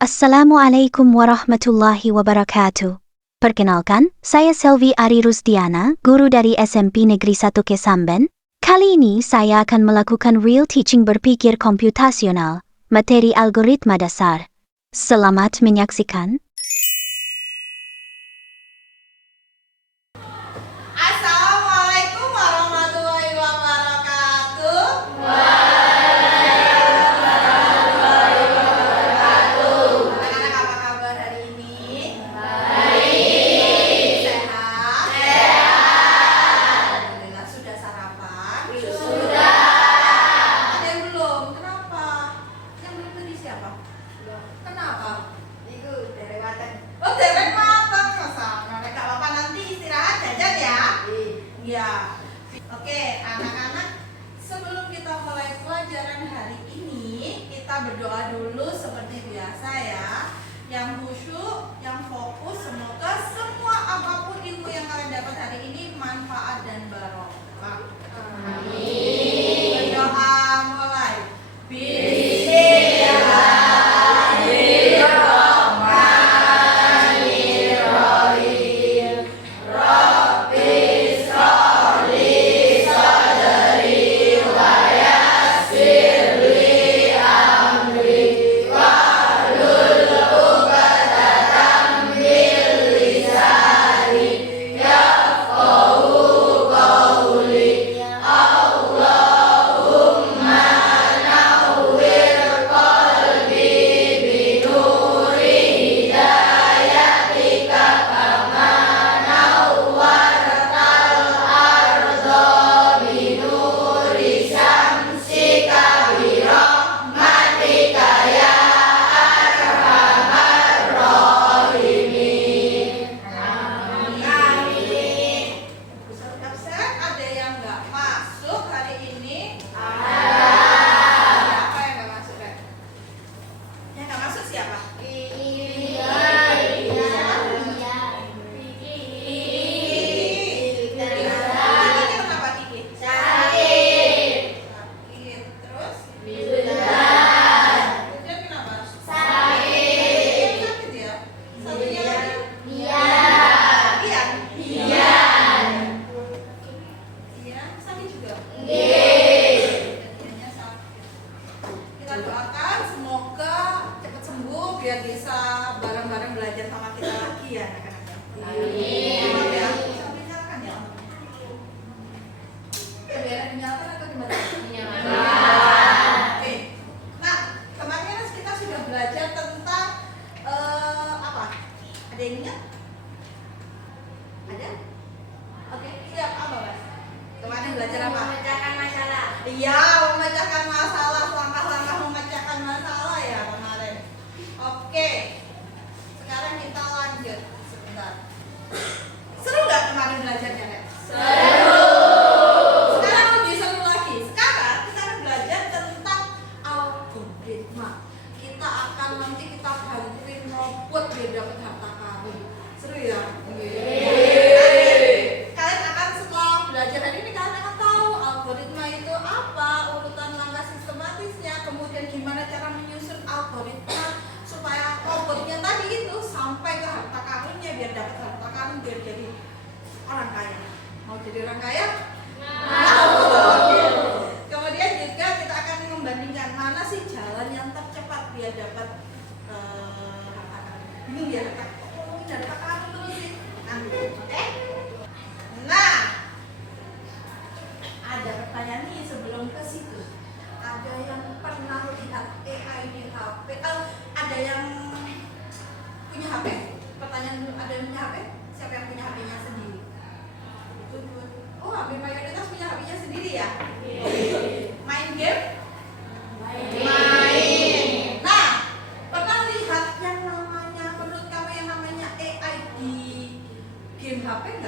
Assalamualaikum warahmatullahi wabarakatuh. Perkenalkan, saya Selvi Ari Rusdiana, guru dari SMP Negeri 1 Kesamben. Kali ini saya akan melakukan real teaching berpikir komputasional, materi algoritma dasar. Selamat menyaksikan. Assalamualaikum warahmatullahi wabarakatuh. Anak-anak apa kabar hari ini? Baik. Sehat? Alhamdulillah. Sudah sarapan? Sudah. Ada yang belum? Kenapa? Yang belum tadi siapa? Kenapa? Itu derewatan. Oh, derek matang. Masa? Gak apa-apa, nanti istirahat jajan ya. Ya. Oke, anak-anak, sebelum kita mulai pelajaran hari ini, kita berdoa dulu seperti biasa ya. Yang khusyuk, yang fokus, semoga semua apapun ilmu yang kalian dapat hari ini manfaat dan barokah. Amin. Berdoa mulai. Bismillahirrahmanirrahim. Rabbis sholli sadri wa yassirli amri wahlul 'uqdatam min lisani yafqahu qawli. Allahumma nawwir qalbi binuri hidayatika kama nawwartal arda binuri syamsika birahmatika ya arhamar rahimin. Amin. Ustaz, ada yang nggak masuk hari ini? Ada. Siapa yang nggak masuk, Rek? Yang nggak masuk siapa? Kiki kenapa Kiki? Sakit. Terus? Hujan kenapa? Sakit ya? Satunya lagi? Ian? Ian sakit juga? Iannya sakit. Kita doakan semoga cepat sembuh biar bisa bareng-bareng belajar sama kita lagi ya anak-anak. Amin. Ya, sambil nyalakan ya. Biar dinyalakan atau gimana? Oke. Nah, kemarin kita sudah belajar tentang apa? Ada yang ingat? Ada? Oke, siap apa, Mas? Kemarin belajar apa? Memecahkan masalah. Iya, memecahkan masalah, langkah-langkah memecahkan masalah ya kemarin. Oke, sekarang kita lanjut sebentar. Seru nggak kemarin belajarnya, Nek? Seru. Sekarang lebih seru lagi. Sekarang kita akan belajar tentang algoritma. Kita akan nanti kita bantuin robot biar dapat harta karun. Seru ya? Kalian akan setelah belajar hari ini kalian akan tahu algoritma itu apa, urutan langkah sistematisnya, kemudian gimana cara menyusun algoritma supaya robotnya tadi itu sampai ke harta karunnya biar dapat harta karun biar jadi orang kaya. Mau jadi orang kaya? Kemudian juga kita akan membandingkan mana sih jalan yang tercepat biar dapat harta karun. Bingung ya harta karun terus sih. Oke? Nah, ada pertanyaan nih sebelum ke situ. Ada yang pernah lihat AI di HP? Ada yang punya HP? Pertanyaan dulu, ada yang punya HP? Siapa yang punya HP-nya sendiri? Oh, hampir mayoritas punya HP-nya sendiri ya? Main game? Main. Nah, pernah lihat yang namanya, menurut kamu yang namanya AI di game HP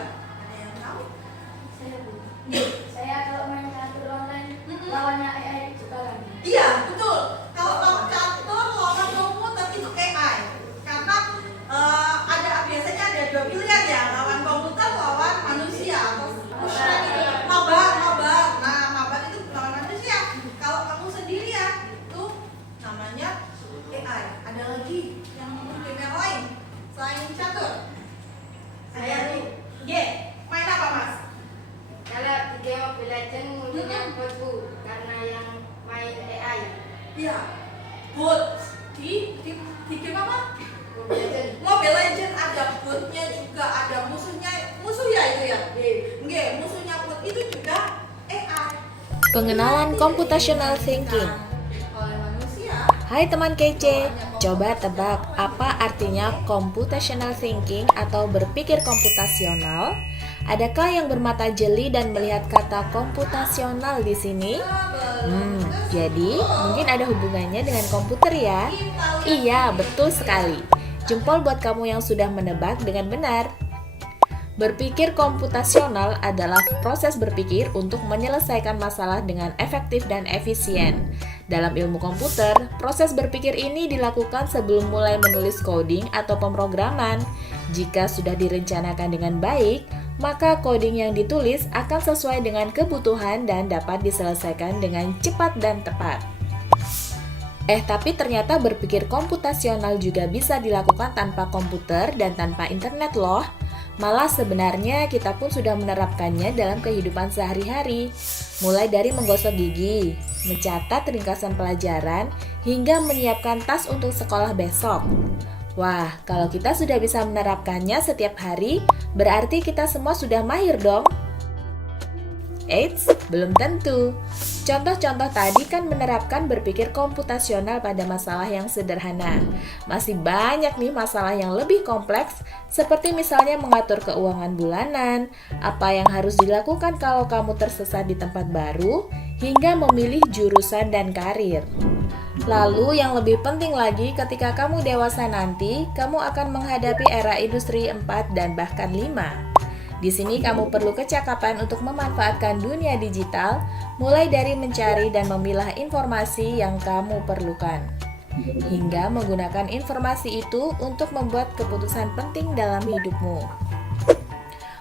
Iya. Bot di game apa? Mobile Legend ada botnya juga, ada musuh ya itu ya. Nggih, musuhnya bot itu juga AI. Pengenalan computational thinking. Oleh manusia. Hai teman kece, coba tebak apa artinya computational thinking atau berpikir komputasional? Adakah yang bermata jeli dan melihat kata komputasional di sini? Jadi mungkin ada hubungannya dengan komputer ya? Iya, betul sekali. Jempol buat kamu yang sudah menebak dengan benar. Berpikir komputasional adalah proses berpikir untuk menyelesaikan masalah dengan efektif dan efisien. Dalam ilmu komputer, proses berpikir ini dilakukan sebelum mulai menulis coding atau pemrograman. Jika sudah direncanakan dengan baik, maka coding yang ditulis akan sesuai dengan kebutuhan dan dapat diselesaikan dengan cepat dan tepat. Tapi ternyata berpikir komputasional juga bisa dilakukan tanpa komputer dan tanpa internet loh. Malah sebenarnya kita pun sudah menerapkannya dalam kehidupan sehari-hari. Mulai dari menggosok gigi, mencatat ringkasan pelajaran, hingga menyiapkan tas untuk sekolah besok. Wah, kalau kita sudah bisa menerapkannya setiap hari, berarti kita semua sudah mahir dong. Eits, belum tentu. Contoh-contoh tadi kan menerapkan berpikir komputasional pada masalah yang sederhana. Masih banyak nih masalah yang lebih kompleks, seperti misalnya mengatur keuangan bulanan, apa yang harus dilakukan kalau kamu tersesat di tempat baru, hingga memilih jurusan dan karir. Lalu yang lebih penting lagi, ketika kamu dewasa nanti, kamu akan menghadapi era industri 4 dan bahkan 5. Di sini kamu perlu kecakapan untuk memanfaatkan dunia digital, mulai dari mencari dan memilah informasi yang kamu perlukan, hingga menggunakan informasi itu untuk membuat keputusan penting dalam hidupmu.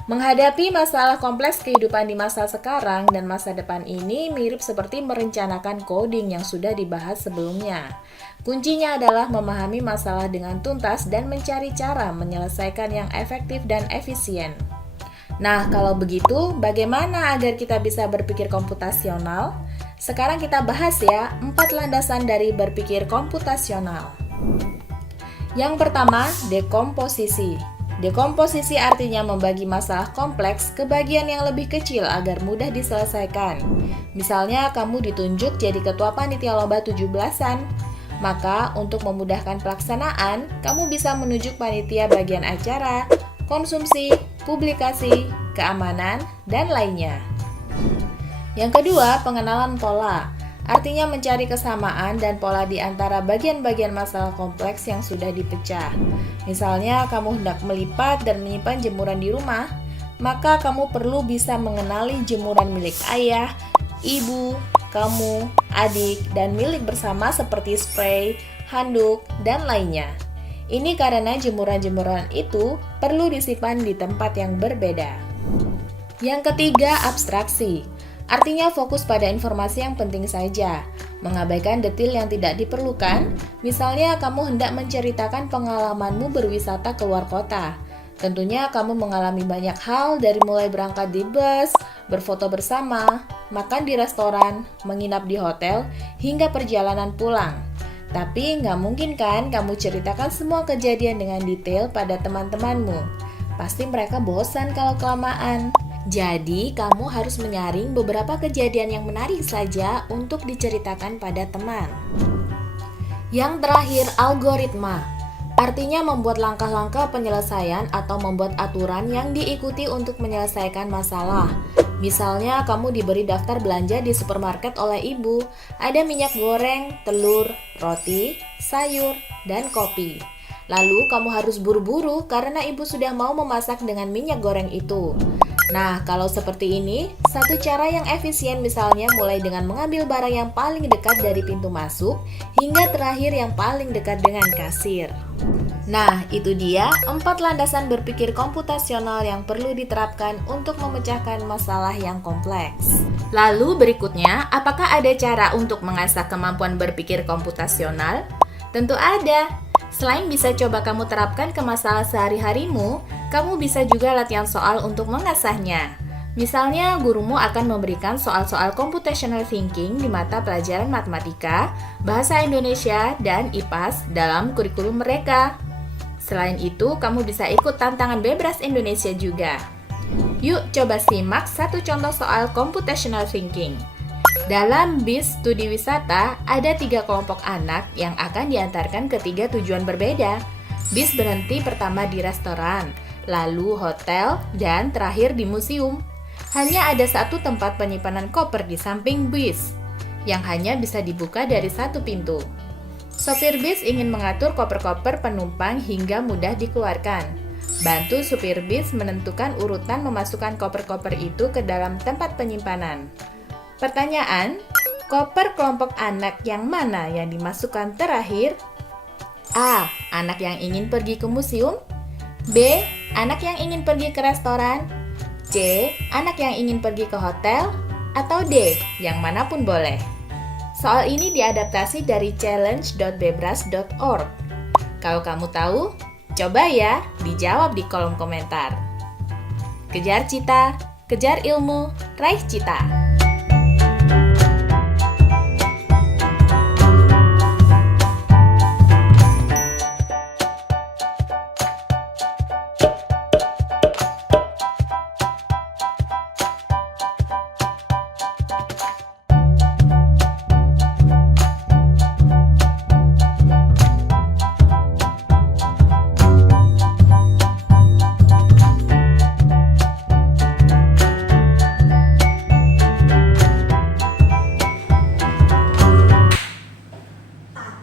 Menghadapi masalah kompleks kehidupan di masa sekarang dan masa depan ini mirip seperti merencanakan coding yang sudah dibahas sebelumnya. Kuncinya adalah memahami masalah dengan tuntas dan mencari cara menyelesaikan yang efektif dan efisien. Nah, kalau begitu, bagaimana agar kita bisa berpikir komputasional? Sekarang kita bahas ya, 4 landasan dari berpikir komputasional. Yang pertama, dekomposisi. Dekomposisi artinya membagi masalah kompleks ke bagian yang lebih kecil agar mudah diselesaikan. Misalnya, kamu ditunjuk jadi ketua panitia lomba 17-an. Maka, untuk memudahkan pelaksanaan, kamu bisa menunjuk panitia bagian acara, konsumsi, publikasi, keamanan, dan lainnya. Yang kedua, pengenalan pola. Artinya mencari kesamaan dan pola di antara bagian-bagian masalah kompleks yang sudah dipecah. Misalnya, kamu hendak melipat dan menyimpan jemuran di rumah, maka kamu perlu bisa mengenali jemuran milik ayah, ibu, kamu, adik, dan milik bersama seperti spray, handuk, dan lainnya. Ini karena jemuran-jemuran itu perlu disimpan di tempat yang berbeda. Yang ketiga, abstraksi. Artinya fokus pada informasi yang penting saja, mengabaikan detil yang tidak diperlukan. Misalnya kamu hendak menceritakan pengalamanmu berwisata keluar kota. Tentunya kamu mengalami banyak hal dari mulai berangkat di bus, berfoto bersama, makan di restoran, menginap di hotel, hingga perjalanan pulang. Tapi nggak mungkin kan kamu ceritakan semua kejadian dengan detail pada teman-temanmu. Pasti mereka bosan kalau kelamaan. Jadi, kamu harus menyaring beberapa kejadian yang menarik saja untuk diceritakan pada teman. Yang terakhir, algoritma. Artinya membuat langkah-langkah penyelesaian atau membuat aturan yang diikuti untuk menyelesaikan masalah. Misalnya, kamu diberi daftar belanja di supermarket oleh ibu. Ada minyak goreng, telur, roti, sayur, dan kopi. Lalu, kamu harus buru-buru karena ibu sudah mau memasak dengan minyak goreng itu. Nah, kalau seperti ini, satu cara yang efisien misalnya mulai dengan mengambil barang yang paling dekat dari pintu masuk hingga terakhir yang paling dekat dengan kasir. Nah, itu dia 4 landasan berpikir komputasional yang perlu diterapkan untuk memecahkan masalah yang kompleks. Lalu berikutnya, apakah ada cara untuk mengasah kemampuan berpikir komputasional? Tentu ada. Selain bisa coba kamu terapkan ke masalah sehari-harimu, kamu bisa juga latihan soal untuk mengasahnya. Misalnya, gurumu akan memberikan soal-soal computational thinking di mata pelajaran matematika, bahasa Indonesia, dan IPAS dalam kurikulum mereka. Selain itu, kamu bisa ikut tantangan Bebras Indonesia juga. Yuk coba simak satu contoh soal computational thinking. Dalam bis studi wisata, ada 3 kelompok anak yang akan diantarkan ke 3 tujuan berbeda. Bis berhenti pertama di restoran, lalu hotel, dan terakhir di museum. Hanya ada satu tempat penyimpanan koper di samping bis, yang hanya bisa dibuka dari satu pintu. Sopir bis ingin mengatur koper-koper penumpang hingga mudah dikeluarkan. Bantu supir bis menentukan urutan memasukkan koper-koper itu ke dalam tempat penyimpanan. Pertanyaan, koper kelompok anak yang mana yang dimasukkan terakhir? A. Anak yang ingin pergi ke museum. B. Anak yang ingin pergi ke restoran. C. Anak yang ingin pergi ke hotel. Atau D. Yang manapun boleh. Soal ini diadaptasi dari challenge.bebras.org. Kalau kamu tahu, coba ya dijawab di kolom komentar. Kejar cita, kejar ilmu, raih cita.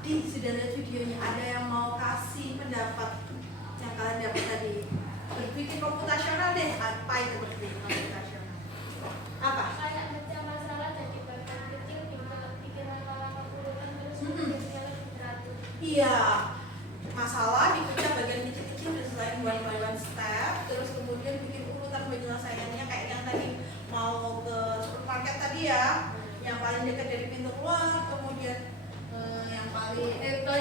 Tadi sudah lihat videonya, ada yang mau kasih pendapat yang kalian dapat tadi. Berpikir komputasional deh, apa itu berpikir komputasional? Apa? Kayak baca masalah dari bagian kecil dibentuk pikiran lama urutan terus menjadi lebih teratur. Iya, masalah dipecah bagian kecil-kecil diselesaikan one by one step, terus kemudian bikin urutan penyelesaiannya kayak yang tadi mau ke supermarket tadi ya, yang paling dekat dari pintu keluar, kemudian yang paling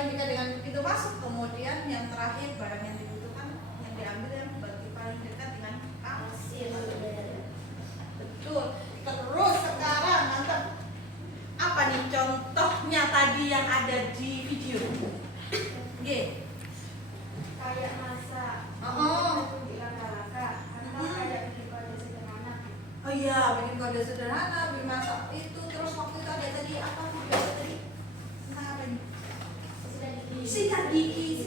dekat dengan pintu masuk, kemudian yang terakhir barang yang dibutuhkan yang diambil yang paling dekat dengan kasir. Betul. Terus sekarang mantap. Apa nih contohnya tadi yang ada di video? G. Kayak masak, Oh. tunjuk langkah-langkah, atau kayak bikin kode sederhana. Oh iya, bikin kode sederhana, bikin masak itu. Terus waktu itu ada tadi apa? Udah tadi tentang apa nih? Sikat gigi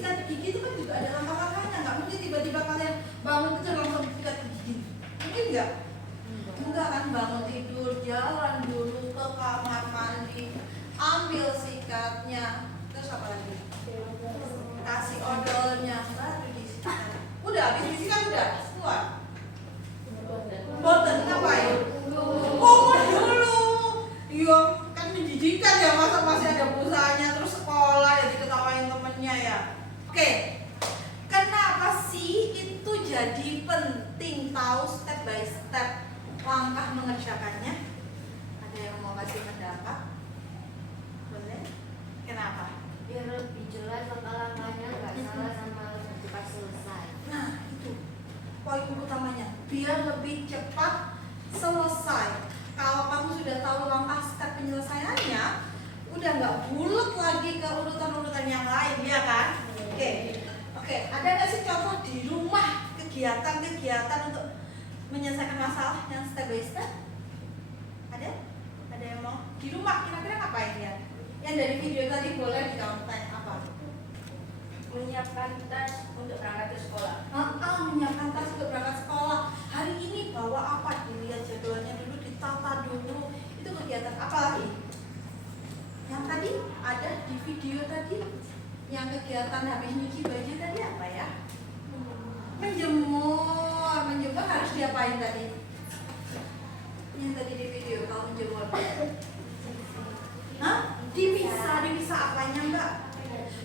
itu kan juga ada langkah-langkahnya. Nggak mungkin tiba-tiba kalian bangun kecil langsung sikat gigi. Mungkin nggak? Enggak kan, bangun tidur, jalan dulu ke kamar mandi, ambil sikatnya, terus apa lagi? Kasih odolnya, baru disikat. Udah, habis disikat udah keluar. Boten ngapain? Ngomong dulu. Iya, kan menjijikan ya, masa masih ada pulsanya, terus sekolah ya diketawain temennya ya. Oke, kenapa sih itu jadi penting tahu step by step langkah mengerjakannya? Ada yang mau kasih pendapat? Boleh? Kenapa? Biar lebih jelas langkah-langkahnya, nggak salah sama lebih cepat selesai. Nah, itu poin utamanya, biar lebih cepat selesai. Kalau kamu sudah tahu langkah step penyelesaiannya, udah nggak bulat lagi ke urutan-urutan yang lain, ya kan? Oke, ada nggak sih contoh di rumah kegiatan-kegiatan untuk menyelesaikan masalah yang step by step? Ada? Ada yang mau? Di rumah kira-kira ngapain ya? Yang dari video tadi boleh dicontek apa? Menyiapkan tas untuk berangkat ke sekolah. Menyiapkan tas untuk berangkat sekolah. Hari ini bawa apa? Dilihat jadwalnya dulu, ditata dulu. Itu kegiatan apa lagi? Yang tadi ada di video tadi, yang kegiatan habis nyuci baju tadi apa ya? Menjemur harus diapain tadi? Yang tadi di video kalau menjemur. Dipisah apanya enggak?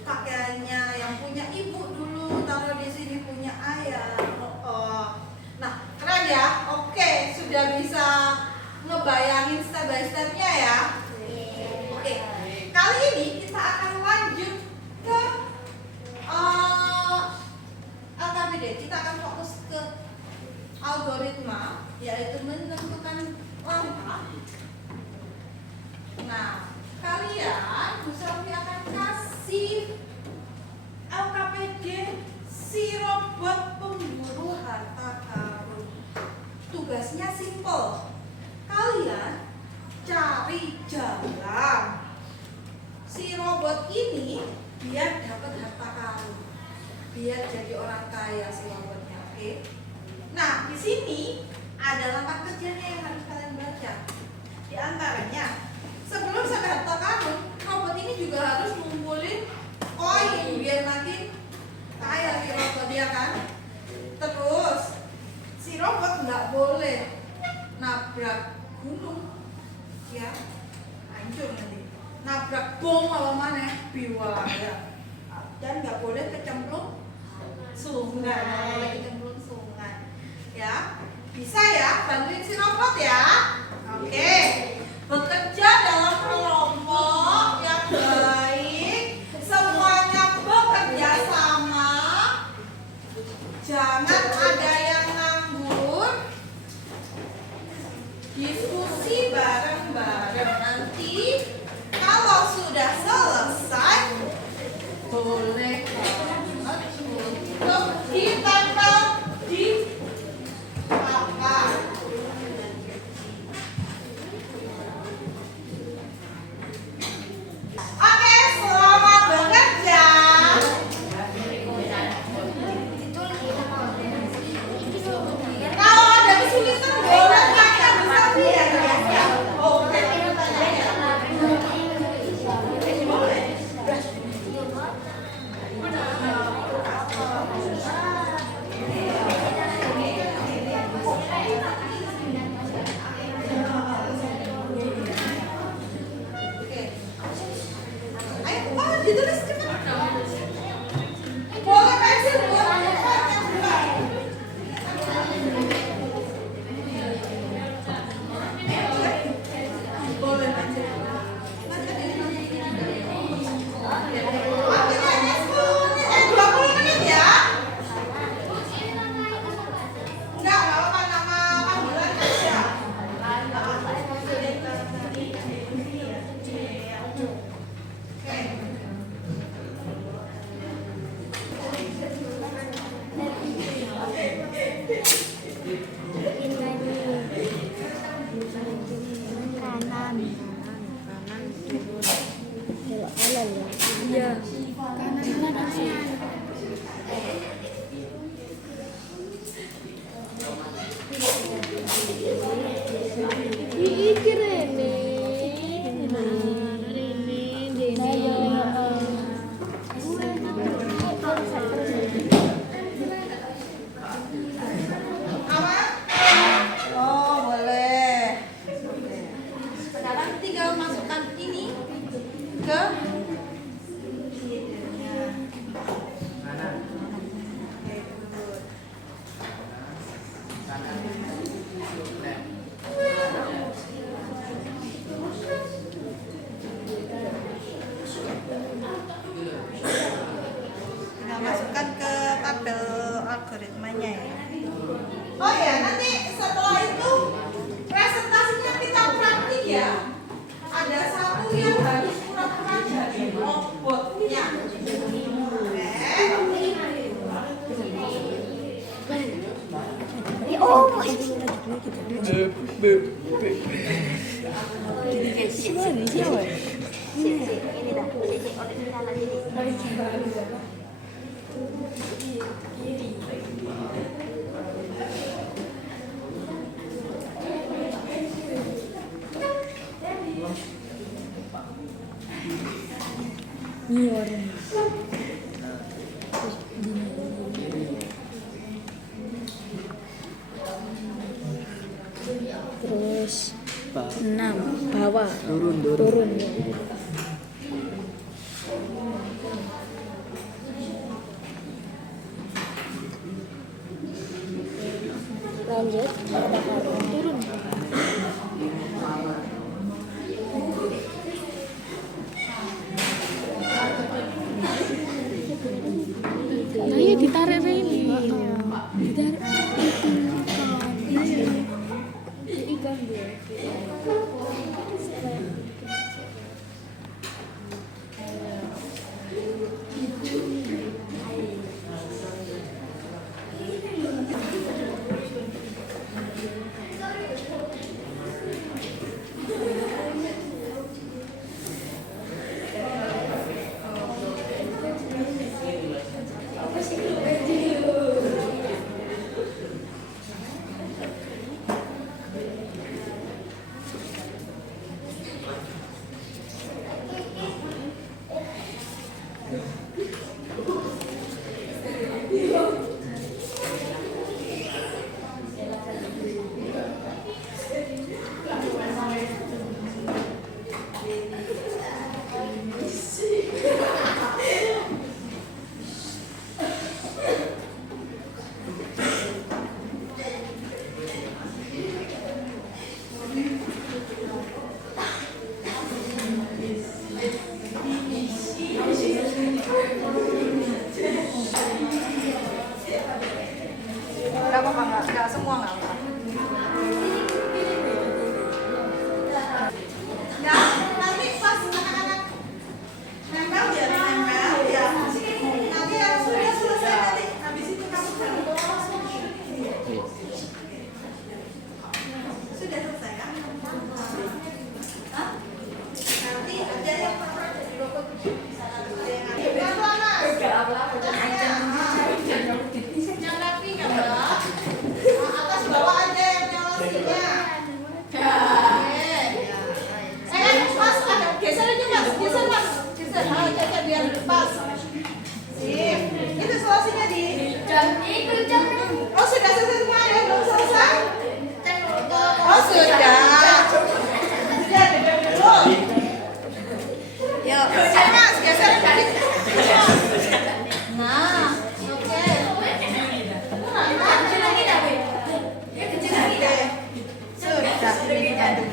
Pakaiannya yang punya ibu dulu, taruh di sini punya ayah. Nah, keren ya. Oke, sudah bisa ngebayangin step by stepnya ya. Oke, kali ini kita akan lanjut ke LKPD. Kita akan fokus ke algoritma. yaitu menentukan langkah. Nah, kalian Bu Selvi akan kasih LKPD si robot pemburu harta karun. Tugasnya simple. Kalian cari jalan si robot ini biar dapat harta karun, biar jadi orang kaya si robotnya. Oke? Nah, di sini ada langkah kerjanya yang harus kalian baca. Di antaranya, sebelum sampai harta karun, robot ini juga harus ngumpulin koin biar makin kaya si robot, ya kan? Terus si robot nggak boleh nabrak gunung, ya, hancur nanti. Nabrak bom apa mana, biwak ya. Dan nggak boleh kecemplung sungai, nggak boleh kecemplung sungai, ya. Bisa ya, bantuin si robot ya. Oke, bekerja dalam kelompok yang baik, semuanya bekerja sama, jangan ada yang nganggur, diskusi bareng-bareng. Nanti kalau sudah selesai, boleh untuk ditempel di papan. Oke, selamat bekerja. Kalau ada kesulitan boleh tanya bisa lihat ya. Oke. Boleh. Oke. Ayo, ditulis cepat. Boleh pensil buat cepat yang bulan. Boleh pensil. Waktunya hanya 10 menit, 20 menit ya. Enggak apa-apa, nama panggilan aja. Oke. Aman? Oh, boleh. Sekarang tinggal masukkan ini ke tinggal masukkan ke tabel algoritmanya ya. Oh ya, nanti setelah itu presentasinya kita praktik ya. Ada satu yang harus pura-pura jadi robotnya. Terus 6 bawah turun. Lanjut turun. Nah, ya ditarik ini. Ditarik. Pelan-pelan, Mas. Yang rapi nggak, Mbak? Atas bawah aja yang nyolosinya. Mas, ada geser aja, Mas. Geser, Mas. Geser. Aja biar pas. Sip. Itu solusinya di. Oh, sudah selesai semua ya? Belum selesai? Oh, sudah. Sudah, duduk dulu. Yuk, geser, Mas. Geser dikit. Nah, oke. Sudah, ini dibantu.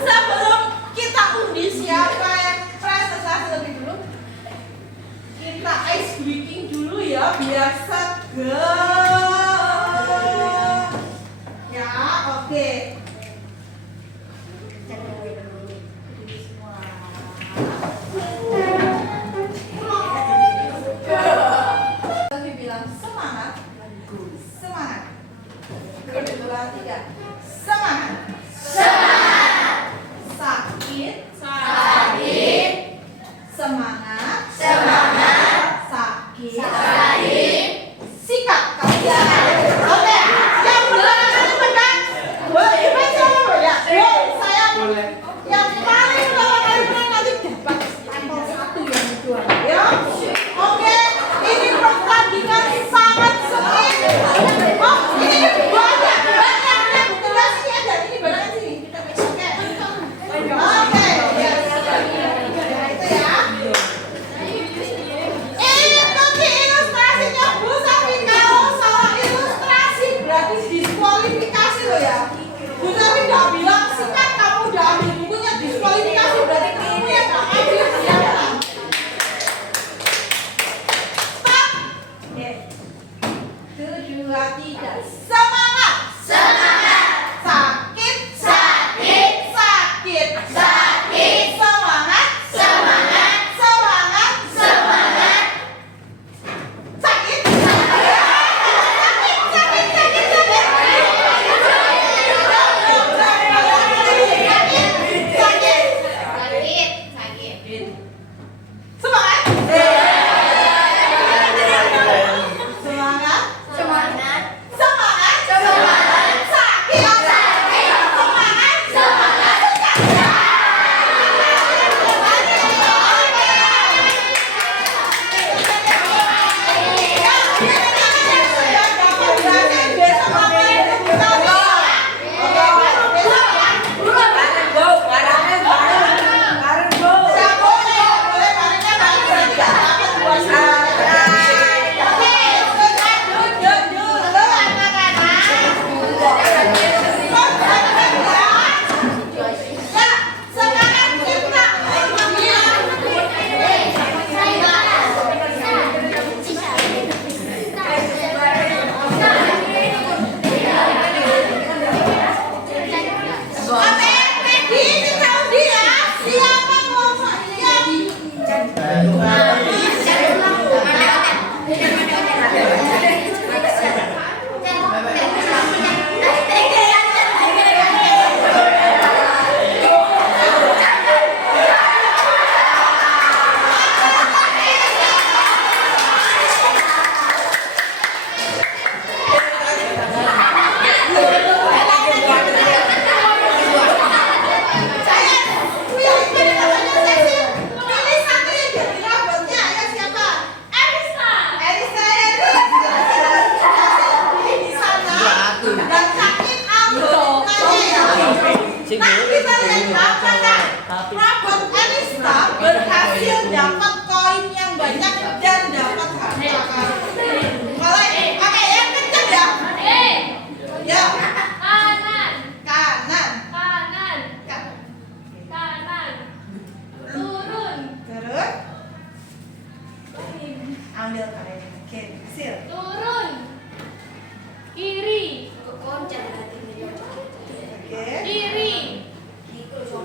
Sebelum kita undi siapa yang presentasi lebih dulu, kita ice breaking dulu ya biar seger. Ya, oke. Lebih bilang semangat, semangat. 1, 2, 3. Semangat. Sakit. Semangat. Sakit. Sikat. Oke. Yang benar ini benar. Boleh baca ya. Saya yang paling pertama kali benar nanti dapat level 1 yang kedua. Ya. Oke. Ini pertandingan sangat sengit. Oh, ini banyak. Tugas ini ada. Ini barang sini. Kita oke. Oke. Ya. Itu ya. Itu ilustrasinya Bu Safi. Kalau salah ilustrasi berarti diskualifikasi loh ya. Bu Safi udah bilang sikat, kamu udah ambil bukunya, diskualifikasi berarti kamu yang gak ambil ya. Stop. Oke. 1, 2, 3. Semangat. Sakit. Semangat. Sakit.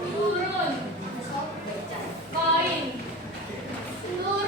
Turun. Koin. Turun.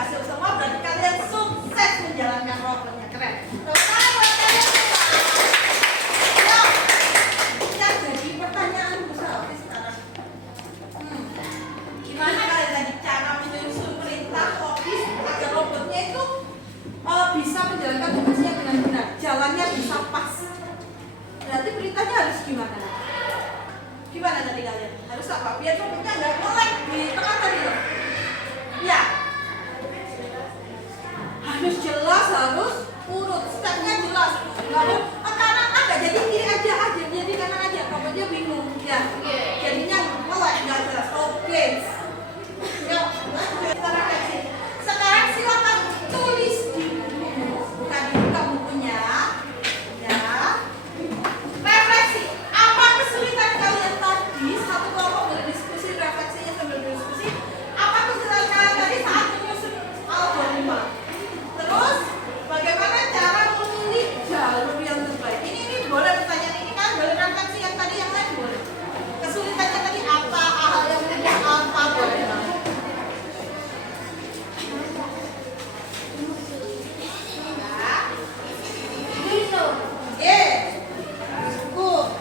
berhasil semua, berarti kalian sukses menjalankan robotnya. Keren. Tepuk tangan buat kalian semua. Yuk. Yang jadi pertanyaan besar sekarang. Gimana kalian tadi cara menyusun perintah logis agar robotnya itu bisa menjalankan tugasnya dengan benar, jalannya bisa pas. Berarti perintahnya harus gimana? Gimana tadi kalian? Harus apa? Biar robotnya nggak nge-lag di tengah tadi loh. Ya. Harus jelas, harus urut, stepnya jelas. Lalu kanan agak jadi kiri aja, jadi kanan aja. Robotnya bingung. Ya. Jadinya nge-lag nggak jelas. Oke. Yuk, lanjut kita refleksi. Sekarang silakan tulis di buku, bukan dibuka bukunya. Ya. Refleksi. Apa kesulitan kalian tadi? Satu kelompok berdiskusi, refleksinya sambil berdiskusi. Apa kesulitan kalian tadi saat menyusun algoritma? Terus, bagaimana cara memilih jalur yang terbaik? Ini boleh pertanyaan ini kan, boleh refleksi yang tadi yang lain boleh. Kesulitannya tadi apa? Hal yang mudah apa boleh?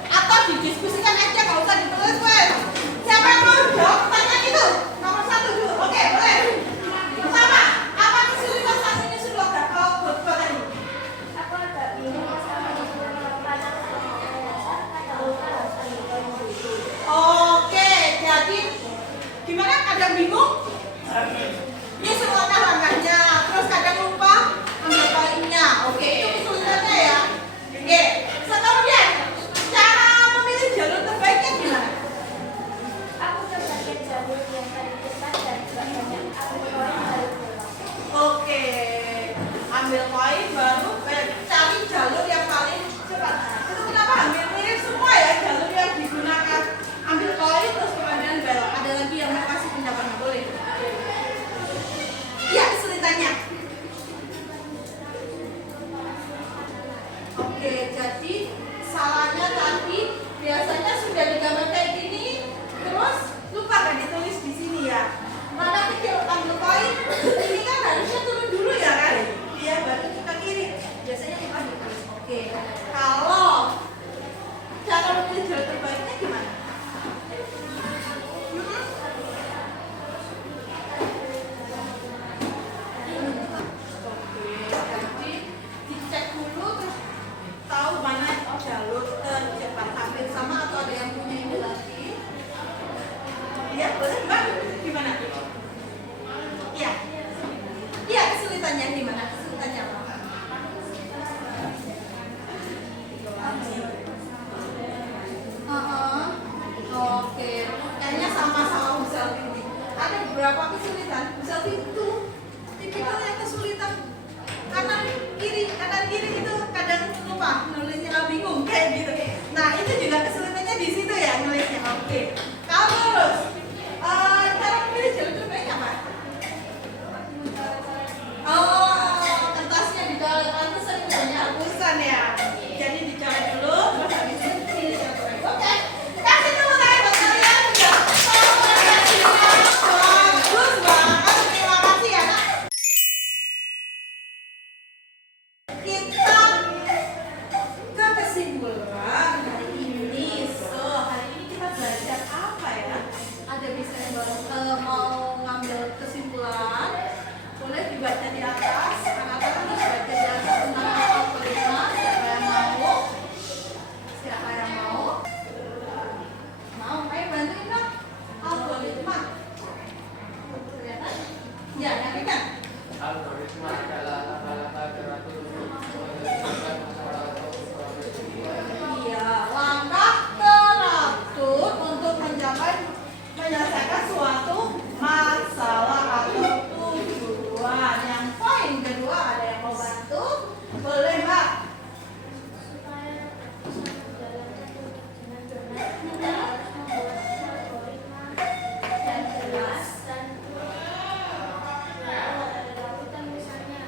Atau didiskusikan aja, nggak usah ditulis wes. Siapa yang mau jawab pertanyaan itu? Nomor 1 dulu. Oke, boleh. Pertama, apa kesulitan saat menyusun logat tadi? Aku agak bingung sama pada Oke, jadi gimana? Kadang bingung? Nyusun langkah-langkahnya, terus kadang lupa ambil poinnya. Oke, itu kesulitannya ya. Oke, kemudian cara memilih jalur terbaiknya gimana? aku kebagian jalur yang tadi cepat dan juga banyak ambil poin baru pulang. Oke, ambil poin baru cari jalur yang paling cepat. Itu kenapa hampir mirip semua ya jalur yang digunakan. Ambil poin terus kemudian belok. Ada lagi yang mau kasih pendapatnya, boleh? Iya, kesulitannya. Oke, jadi salahnya tadi biasanya sudah digambar kayak gini, terus lupa kan ditulis di sini ya. Mana kecil ambil poin, ini kan harusnya turun dulu ya kan? Iya, baru kita kiri. Biasanya lupa ditulis. Oke, kalau cara memilih jalur terbaiknya gimana? Oke, jadi dicek dulu terus tahu mana jalur tercepat. Hampir sama atau ada yang punya ini lagi? Iya, boleh Mbak? Gimana? Iya. Iya, kesulitannya gimana? Kesulitannya apa? Oke, kayaknya sama-sama Bu Selvi ini. Ada beberapa kesulitan. Bu Selvi itu tipikal yang kesulitan kanan kiri itu kadang lupa nulisnya, bingung kayak gitu. Nah, itu juga kesulitannya di situ ya nulisnya. Oke. Kalau terus cara memilih jalur terbaik apa? Oh, kertasnya dicolek, pantesan banyak hapusan ya. Jadi dicolek dulu, terus habis itu pilih jalur terbaik. Oke. Kasih tepuk tangan buat kalian. Bagus banget. Terima kasih ya, Nak. Kita ke kesimpulan hari ini. Hari ini kita belajar apa ya? Ada bisa yang mau ngambil kesimpulan, boleh dibaca di atas. Anak-anak harus baca di atas tentang algoritma. Siapa yang mau? Siapa yang mau? Mau? Ayo bantuin dong. Algoritma. Kelihatan? Ya, yang ringan. Algoritma adalah langkah-langkah teratur untuk menyelesaikan masalah atau proses pembuatan. Iya, langkah teratur untuk menyelesaikan suatu masalah atau tujuan. Yang poin kedua ada yang mau bantu? Boleh Mbak. Supaya bisa menjalankan dengan benar, kita harus membuat algoritma yang jelas dan ada lapisan misalnya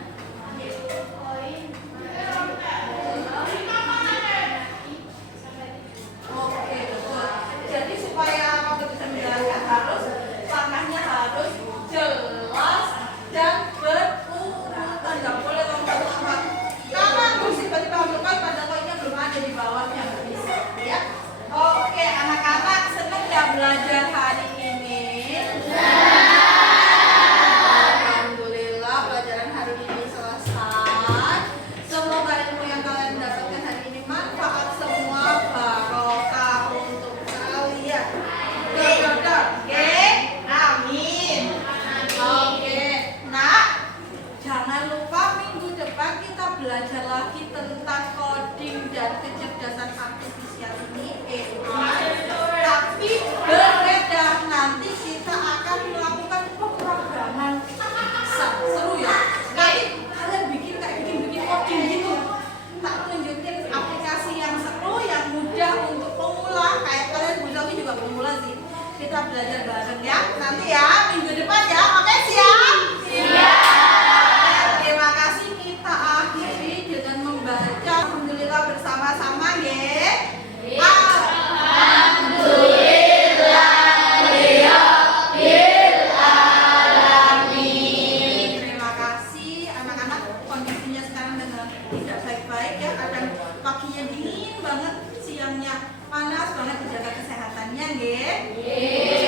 pingin banget siangnya panas banget, menjaga kesehatannya nggih.